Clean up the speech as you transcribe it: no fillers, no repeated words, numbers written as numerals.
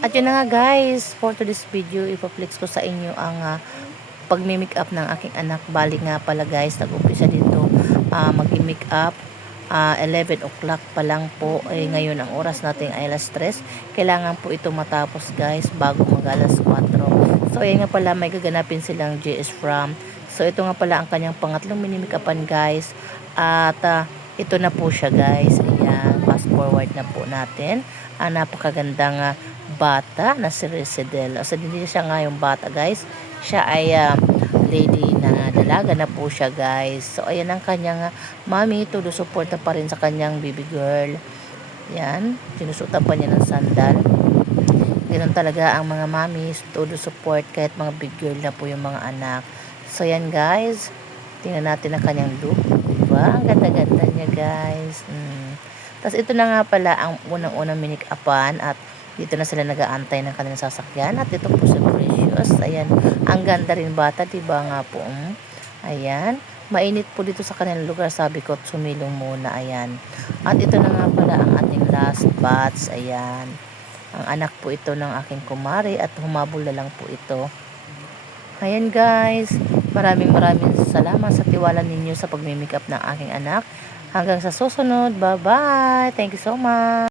At yun na nga guys, for today's video, ipaplex ko sa inyo ang pag-make up ng aking anak. Bali nga pala guys, nag-umpisa dito mag-make up. 11 o'clock pa lang po. Ngayon ang oras natin ay alas 3. Kailangan po ito matapos guys bago mag alas 4. So ayan nga pala, may gaganapin silang JS From. So ito nga pala ang kanyang pangatlong mini-make upan guys. At ito na po siya guys. Ayan, fast forward na po natin. Napakagandang bata na si Resedel. So hindi siya nga yung bata guys. Siya ay lady na dalaga na po siya guys. So ayan ang kanyang mami, todo suporta pa rin sa kanyang baby girl. Yan, sinusutan pa niya ng sandal. Ganun talaga ang mga mami, todo support kahit mga big girl na po yung mga anak. So yan guys, tingnan natin ang kanyang look. Diba? Ang ganda-ganda niya guys. Tapos ito na nga pala ang unang-unang minik-upan at dito na sila nag-aantay ng kanilang sasakyan. At ito po si Precious. Ayan. Ang ganda rin bata. Diba nga po? Ayan. Mainit po dito sa kanilang lugar. Sabi ko, sumilong muna. Ayan. At ito na nga pala ang ating last batch. Ayan. Ang anak po ito ng aking kumari at humabol na lang po ito. Ayan guys. Maraming salamat sa tiwala ninyo sa pag-make up ng aking anak. Hanggang sa susunod. Bye-bye. Thank you so much.